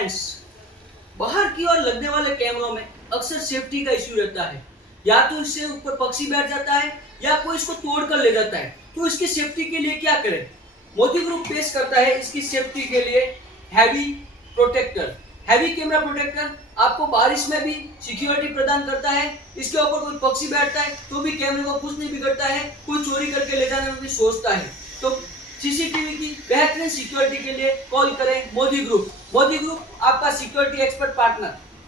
Friends, बाहर की ओर लगने वाले कैमरों में अक्सर सेफ्टी का इश्यू रहता है। या तो इससे ऊपर पक्षी बैठ जाता है या कोई इसको तोड़ कर ले जाता है। तो इसकी सेफ्टी के लिए क्या करें? मोदी ग्रुप पेश करता है इसकी सेफ्टी के लिए heavy protector. Heavy camera protector आपको बारिश में भी सिक्योरिटी प्रदान करता है। इसके ऊपर कोई पक्षी बैठता है तो भी कैमरे को कुछ नहीं बिगड़ता है, कोई चोरी करके ले जाने में भी सोचता है। तो सीसीटीवी की बेहतरीन सिक्योरिटी के लिए कॉल करें मोदी ग्रुप। मोदी ग्रुप आपका सिक्योरिटी एक्सपर्ट पार्टनर।